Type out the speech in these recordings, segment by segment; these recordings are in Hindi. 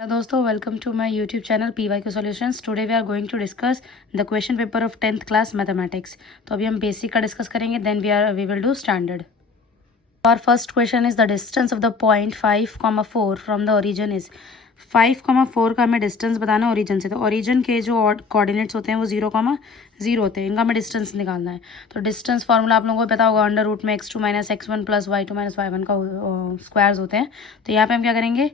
Hello दोस्तों, welcome to my YouTube channel PYQ solutions. Today we are going to discuss the question paper of 10th class mathematics. तो अभी हम बेसिक का डिस्कस करेंगे, then we will do standard. Our first question is the distance of the point 5,4 from the origin is 5,4 का हमें डिस्टेंस बताना है ओरिजिन से। तो ओरिजिन के जो कोऑर्डिनेट्स होते हैं वो 0,0 होते हैं, इनका हमें डिस्टेंस निकालना है। तो डिस्टेंस फार्मूला आप लोगों को पता होगा, अंडर रूट में x2 - x1 + y2 - y1 का स्क्वायर्स होते हैं। तो यहाँ पे हम क्या करेंगे,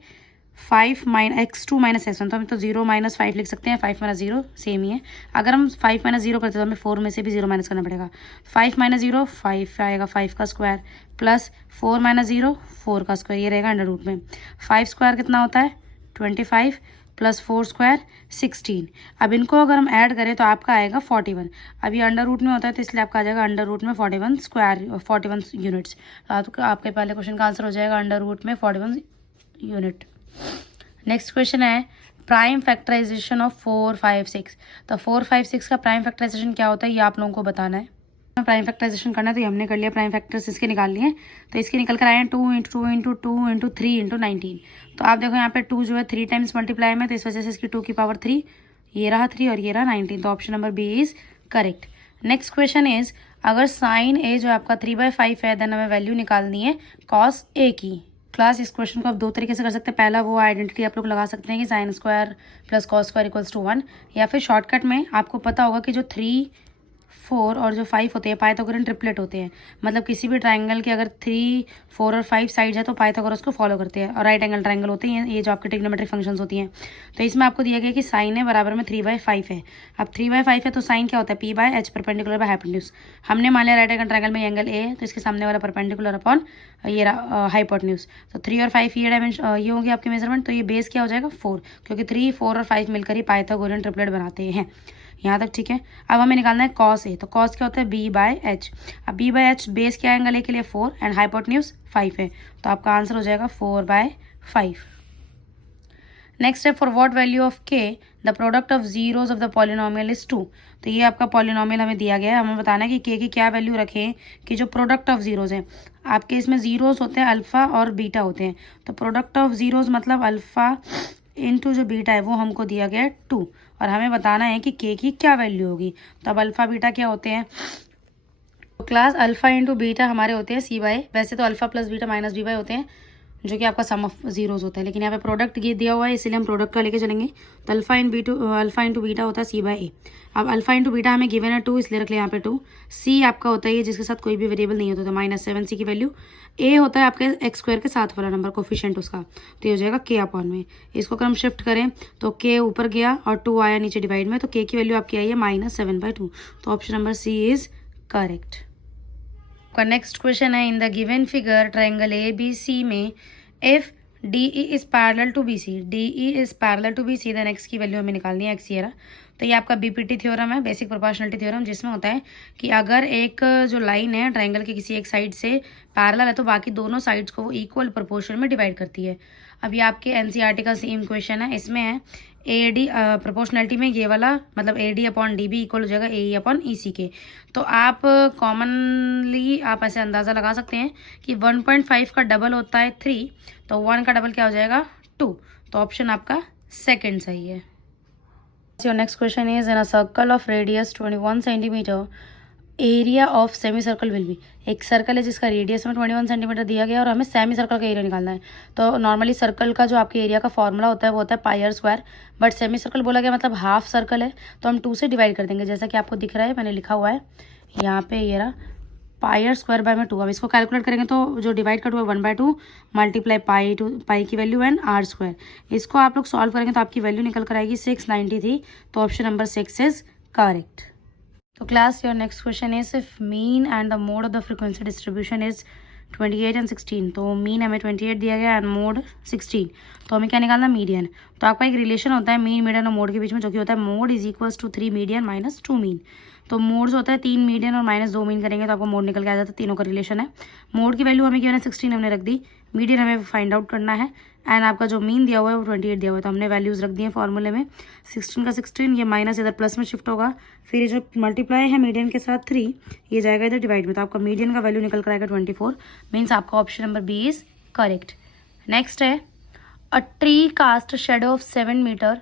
5 - x2 - x1, तो हम तो 0 - 5 लिख सकते हैं। 5 - 0 सेम ही है। अगर हम 5 - 0 करते तो हमें 4 में से भी 0 माइनस करना पड़ेगा। 5 - 0 5 आएगा, 5 का स्क्वायर प्लस 4 - 0 4 का स्क्वायर, ये रहेगा अंडर रूट में। 5 स्क्वायर कितना होता है 25 प्लस 4 स्क्वायर 16। अब इनको अगर हम ऐड करें तो आपका आएगा 41। अब ये अंडर रूट में होता है तो इसलिए आपका आ जाएगा अंडर रूट में 41 स्क्वायर 41 यूनिट्स। तो आपके पहले क्वेश्चन का आंसर हो जाएगा अंडर रूट में 41 यूनिट। नेक्स्ट क्वेश्चन है प्राइम फैक्टराइजेशन ऑफ 4, 5, 6। तो 4, 5, 6 का प्राइम फैक्टराइजेशन क्या होता है ये आप लोगों को बताना है। प्राइम फैक्टराइजेशन करना है तो ये हमने कर लिया, प्राइम फैक्टर्स इसके निकाल लिए। तो इसके निकल कर आए हैं 2 × 2 × 2 × 3 × 19। तो आप देखो यहाँ पे 2 जो है 3 टाइम्स मल्टीप्लाई में, तो इस वजह से इसकी 2 की पावर 3, ये रहा 3 और ये रहा 19। तो option number B is correct. Next question is अगर साइन ए जो आपका 3/5 है, देन हमें वैल्यू निकालनी है कॉस ए की। क्लास इस क्वेश्चन को आप दो तरीके से कर सकते हैं। पहला वो आइडेंटिटी आप लोग लगा सकते हैं कि sine square plus cos square equals to 1, या फिर शॉर्टकट में आपको पता होगा कि जो 3, 4 और जो 5 होते हैं पाइथागोरन ट्रिपलेट होते हैं। मतलब किसी भी ट्राइंगल के अगर 3, 4 और 5 साइड है तो पाइथागोरस को फॉलो करते हैं, और राइट एंगल ट्राइंगल होते हैं ये जो आपके ट्रिग्नोमेट्रिक फंक्शंस होती हैं। तो इसमें आपको दिया गया कि साइन है बराबर में 3/5 है। अब 3/5 है तो साइन क्या होता है P/H परपेंडिकुलर बाय हाइपोटेन्यूज। हमने मान लिया राइट एंगल ट्राइंगल में एंगल ए है तो इसके सामने वाला परपेंडिकुलर अपॉन ये हाइपोटेन्यूज। तो 3 और 5 ये डायमेंशन ये होंगे आपके मेजरमेंट। तो ये बेस क्या हो जाएगा 4, क्योंकि 3, 4 और 5 मिलकर ही पाइथागोरन ट्रिपलेट बनाते हैं। यहाँ तक ठीक है। अब हमें निकालना है कॉस ए। तो कॉस क्या होता है B/H। अब B/H बेस क्या है एंगल ए के लिए 4 एंड हाइपोटेन्यूज 5 है, तो आपका आंसर हो जाएगा 4/5। नेक्स्ट है for what value of k the product of zeros of the polynomial is 2। तो ये आपका पॉलिनोमियल हमें दिया गया है, हमें बताना है कि k की क्या वैल्यू रखें कि जो प्रोडक्ट ऑफ जीरोज है। आपके इसमें जीरोज होते हैं अल्फा और बीटा होते हैं। तो प्रोडक्ट ऑफ जीरोज मतलब अल्फा इंटू जो बीटा है वो हमको दिया गया है 2, और हमें बताना है कि k की क्या वैल्यू होगी। तो अब अल्फा बीटा क्या होते हैं, तो क्लास अल्फा इंटू बीटा हमारे होते हैं C/A। वैसे तो alpha plus beta minus B/, होते हैं जो कि आपका सम ऑफ जीरोज होता है, लेकिन यहाँ पे प्रोडक्ट ये दिया हुआ है इसीलिए हम प्रोडक्ट का लेके चलेंगे। तो अल्फा इंटू बीटा होता है C/A। अब अल्फा इंटू बीटा हमें गिवन है 2, इसलिए रख लिया यहाँ पे 2। C आपका होता है ये जिसके साथ कोई भी वेरिएबल नहीं होता, तो -7C की वैल्यू। A होता है आपके x² के साथ वाला नंबर कोफिशिएंट उसका, तो ये हो जाएगा k अपॉन में। इसको अगर हम शिफ्ट करें तो k ऊपर गया और 2 आया नीचे डिवाइड में, तो k की वैल्यू आपकी आई है -7/2। तो option number C is correct. का नेक्स्ट क्वेश्चन है in the given figure triangle ABC में if DE is parallel to BC, DE is parallel to BC, then x की वैल्यू हमें निकालनी है, x ये रहा। तो ये आपका BPT थ्योरम है, बेसिक प्रोपोर्शनलिटी थ्योरम, जिसमें होता है कि अगर एक जो लाइन है ट्रायंगल के किसी एक साइड से पैरेलल है तो बाकी दोनों साइड्स को वो इक्वल प्रोपोर्शन में डिवाइड करती है। अब ये आपके NCERT का सेम क्वेश्चन है। इसमें है AD प्रोपोर्शनलिटी में ये वाला मतलब AD अपॉन DB इक्वल हो जाएगा AE अपॉन EC के। तो आप कॉमनली आप ऐसे अंदाज़ा लगा सकते हैं कि 1.5 का डबल होता है 3, तो 1 का डबल क्या हो जाएगा 2। तो ऑप्शन आपका सेकंड सही है। Your next question is in a circle of radius 21 centimetre area of semi circle will be. एक सर्कल है जिसका रेडियस में 21 सेंटीमीटर दिया गया और हमें सेमी सर्कल का एरिया निकालना है। तो नॉर्मली सर्कल का जो आपके एरिया का फॉर्मूला होता है वो होता है πr², बट सेमी सर्कल बोला गया मतलब हाफ सर्कल है, तो हम 2 से डिवाइड कर देंगे, जैसा कि आपको दिख रहा है मैंने लिखा हुआ है यहाँ पे, ये रहा πr²/2। अब इसको कैलकुलेट करेंगे तो जो डिवाइड का 2 है 1/2 मल्टीप्लाई पाई की वैल्यू एंड r²। इसको आप लोग सॉल्व करेंगे तो आपकी वैल्यू निकल कर आएगी 693। तो ऑप्शन नंबर 6 इज करेक्ट। तो class your next question is if mean and the mode of the frequency distribution is 28 and 16। तो मीन हमें 28 दिया गया एंड मोड 16, तो हमें क्या निकालना मीडियन। तो आपका एक रिलेशन होता है मीन मीडियन और मोड के बीच में, जो कि होता है mode is equals to 3 median minus 2 mean. तो मोड जो होता है 3 मीडियन और -2 मीन करेंगे तो आपको मोड निकल के आ जाता है, तीनों का रिलेशन है। मोड की वैल्यू हमें क्या है 16 हमने रख दी, मीडियन हमें फाइंड आउट करना है, एंड आपका जो मीन दिया हुआ है वो 28 दिया हुआ है, तो हमने वैल्यूज़ रख दी हैं फॉर्मूले में। 16 का 16, ये माइनस इधर प्लस में शिफ्ट होगा, फिर ये जो मल्टीप्लाई है मीडियन के साथ 3, ये जाएगा इधर डिवाइड में, तो आपका मीडियन का वैल्यू निकल कर आएगा 24। मीन्स आपका option number B is correct. Next है a tree cast shadow of 7 metre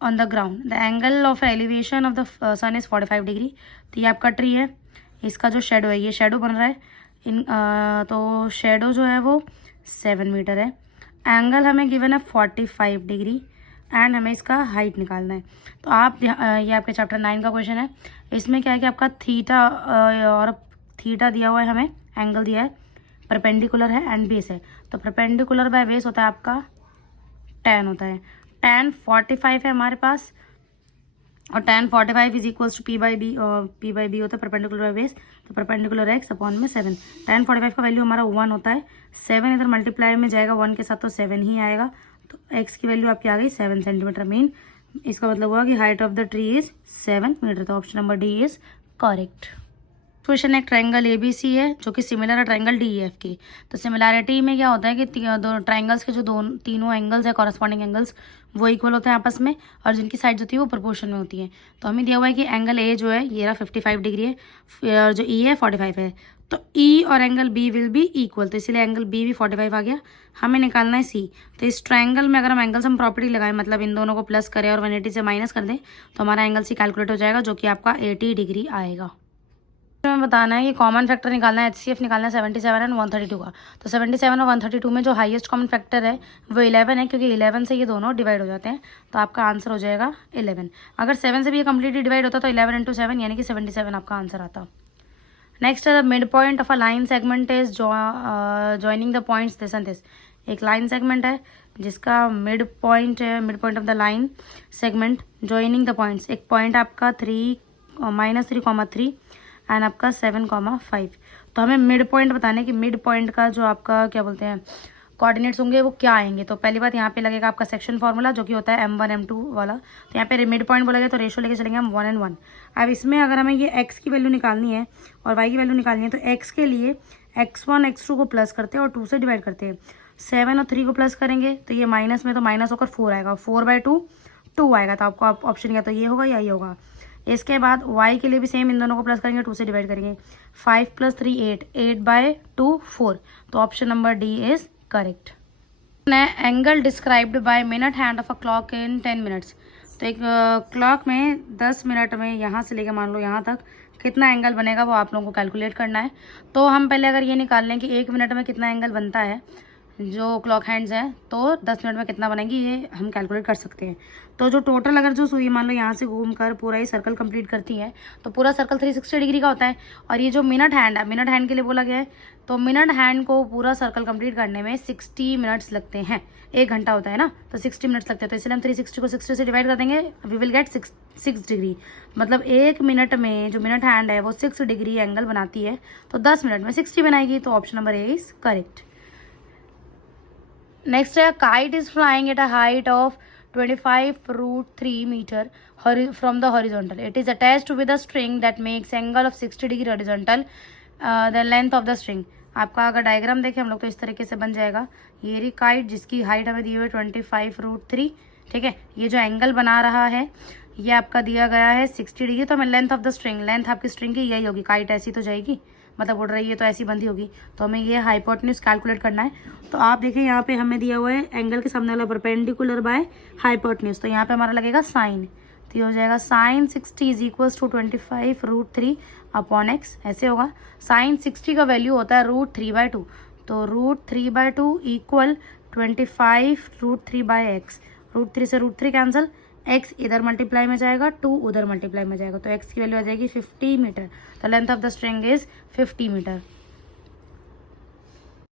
on the ground, the angle of elevation of the sun is 45 degree. तो ये आपका ट्री है, इसका जो शेडो है, ये शेडो बन रहा है तो शेडो जो है वो 7 मीटर है, एंगल हमें गिवन है 45 डिग्री एंड हमें इसका हाइट निकालना है। तो आप ये आपके चैप्टर 9 का क्वेश्चन है। इसमें क्या है कि आपका थीटा और थीटा दिया हुआ है, हमें एंगल दिया है, परपेंडिकुलर है एंड बेस है। तो परपेंडिकुलर बाय बेस होता है आपका tan होता है, tan 45 है हमारे पास और tan 45 is equals to P by B होता है परपेंडिकुलर बाय बेस। तो परपेंडिकुलर एक्स अपॉन में 7, tan 45 का वैल्यू हमारा 1 होता है, 7 इधर मल्टीप्लाई में जाएगा 1 के साथ तो 7 ही आएगा। तो एक्स की वैल्यू आपकी आ गई 7 सेंटीमीटर मीन। इसका मतलब हुआ कि height of the tree is 7 metre. तो option number D is correct. Question एक ट्रायंगल ABC है जो कि सिमिलर है ट्रायंगल DEF की। तो सिमिलैरिटी में क्या होता है कि दो ट्रायंगल्स के जो तीनों एंगल्स है कॉरस्पॉन्डिंग एंगल्स वो इक्वल होते हैं आपस में और जिनकी साइड होती है वो प्रोपोर्शन में होती है। तो हमें दिया हुआ है कि एंगल A जो है ये रहा 55 डिग्री है और जो E है 45 है। तो E और angle B will be equal, तो इसलिए एंगल B भी 45 आ गया। हमें निकालना है C। तो इस ट्रायंगल में अगर हम एंगल सम प्रॉपर्टी लगाएं, मतलब इन दोनों को प्लस करें और 180 से माइनस कर दें, तो हमारा एंगल C कैलकुलेट हो जाएगा जो कि आपका 80 डिग्री आएगा। हमें बताना है कि कॉमन फैक्टर निकालना है, HCF निकालना है 77 एंड 132 का। तो 77 और 132 में जो हाईएस्ट कॉमन फैक्टर है वो 11 है, क्योंकि 11 से ये दोनों डिवाइड हो जाते हैं। तो आपका आंसर हो जाएगा 11। अगर 7 से भी ये कम्प्लीटली डिवाइड होता तो 11 इंटू 7 यानी कि 77 आपका आंसर आता। नेक्स्ट है the mid point of a line segment is joining the points this and this. एक लाइन सेगमेंट है जिसका मिड पॉइंट है, mid point of the line segment joining the points. एक पॉइंट आपका -3,3 एंड आपका 7,5। तो हमें मिड पॉइंट बताना है कि मिड पॉइंट का जो आपका क्या बोलते हैं कोऑर्डिनेट्स होंगे वो क्या आएंगे। तो पहली बात यहाँ पे लगेगा आपका सेक्शन फार्मूला जो कि होता है M1 M2 वाला। तो यहाँ पे मिड पॉइंट बोलेगा तो रेशो लेके चलेंगे हम 1 and 1। अब इसमें अगर हमें ये x की वैल्यू निकालनी है और y की वैल्यू निकालनी है तो x के लिए x1 x2 को प्लस करते हैं और 2 से डिवाइड करते हैं। 7 और 3 को प्लस करेंगे तो ये माइनस में तो माइनस होकर 4 आएगा, 4/2 2 आएगा। तो आपको ऑप्शन या तो ये होगा या ये होगा। इसके बाद y के लिए भी सेम, इन दोनों को प्लस करेंगे 2 से डिवाइड करेंगे। 5 + 3 8, 8/2 4। तो option number D is correct. Angle described by minute hand of a clock in 10 minutes. तो एक क्लॉक में 10 मिनट में यहाँ से लेकर मान लो यहाँ तक कितना एंगल बनेगा वो आप लोगों को कैलकुलेट करना है। तो हम पहले अगर ये निकाल लें कि 1 मिनट में कितना एंगल बनता है जो क्लॉक हैंड्स हैं, तो 10 मिनट में कितना बनेगी ये हम कैलकुलेट कर सकते हैं। तो जो टोटल अगर जो सुई मान लो यहाँ से घूमकर पूरा ही सर्कल कंप्लीट करती है तो पूरा सर्कल 360 डिग्री का होता है। और ये जो मिनट हैंड है, मिनट हैंड के लिए बोला गया है, तो मिनट हैंड को पूरा सर्कल कंप्लीट करने में 60 मिनट्स लगते हैं। 1 घंटा होता है ना, तो 60 मिनट्स लगते हैं। तो इसलिए हम 360 को 60 से डिवाइड कर देंगे, वी विल गेट 6 डिग्री। मतलब 1 मिनट में जो मिनट हैंड है वो 6 डिग्री एंगल बनाती है, तो 10 मिनट में 60 बनाएगी। तो option number A is correct. Next है kite is flying at a height of 25√3 metre from the horizontal. It is attached with a string that makes angle of 60 degree horizontal. The length of the string. आपका अगर डायग्राम देखें हम लोग तो इस तरीके से बन जाएगा। ये रही काइट जिसकी हाइट हमें दी हुई है 25√3, ठीक है। ये जो एंगल बना रहा है ये आपका दिया गया है 60 डिग्री। तो हमें length of the string, length आपकी स्ट्रिंग की यही होगी। काइट ऐसी तो जाएगी, मतलब उड़ रही है तो ऐसी बंधी होगी। तो हमें ये हाइपोटेन्यूज कैलकुलेट करना है। तो आप देखिए यहाँ पे हमें दिया हुआ है एंगल के सामने वाला परपेंडिकुलर बाय हाइपोटेन्यूज। तो यहाँ पे हमारा लगेगा साइन, तो ये हो जाएगा sine 60 is equals to 25√3 upon x. ऐसे होगा। साइन 60 का वैल्यू होता है √3/2। तो √3/2 इक्वल 25√3/x। √3 से √3 कैंसिल, x इधर मल्टीप्लाई में जाएगा, 2 उधर मल्टीप्लाई में जाएगा। तो x की वैल्यू आ जाएगी 50 मीटर। तो length of the string is 50 metre.